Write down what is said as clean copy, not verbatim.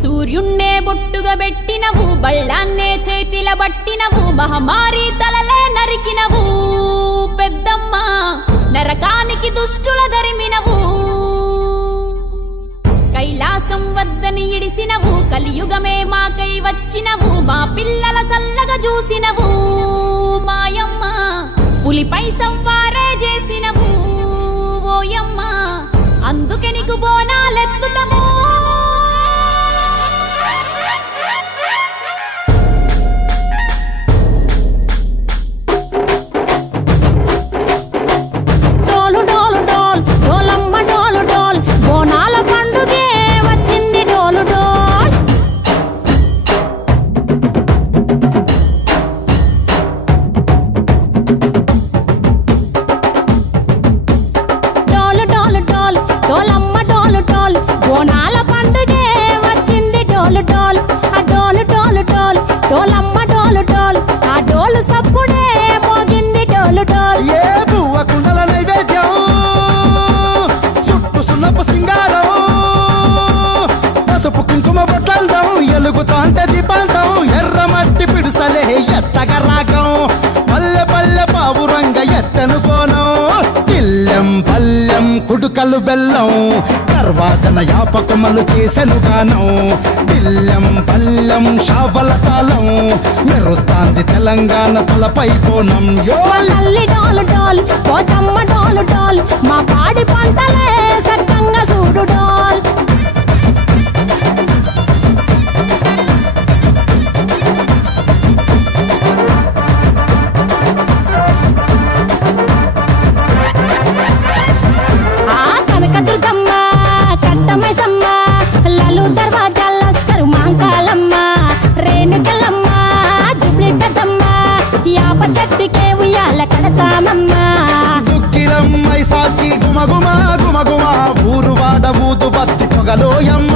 సూర్యున్నే బొట్టుగా పెట్టినవు, బళ్ళాన్నే చేతిల పట్టినవు, మహమారి తలలే నరికినవు పెద్దమ్మ, నరకానికి దుష్టుల దరిమినవు. కైలాసం వద్దని ఇడిసినవు, కలియుగమే మాకై వచ్చినవు, మా పిల్లల సల్లగా చూసినవు మాయమ్మ, పులిపై సవ్వారే చేసినవు ఓయమ్మ, అందుకే నీకు బోనాలెత్తుతము. ఎలుగుతాంటే దీపాలతో ఎర్రమట్టి పిడుసలే ఎత్తగ రాగం, పల్లె పల్లె పావురంగ ఎత్తను పోనం, పిల్లెం పల్లెం కుడుకలు బెల్లం, కర్వాచన యాపకమలు చేసెను గానం, పిల్లెం పల్లెం షావల తాళం, మెరుస్తాంది తెలంగాణ తలపై కోణం. మా పాడి పంటలే సక్కంగా చూడు డాల్. దుక్కిలమ్మై సాచి గుమగుమ గుమగుమ, ఊరు వాడ ఊదు బత్తి పొగలోయమ్మ,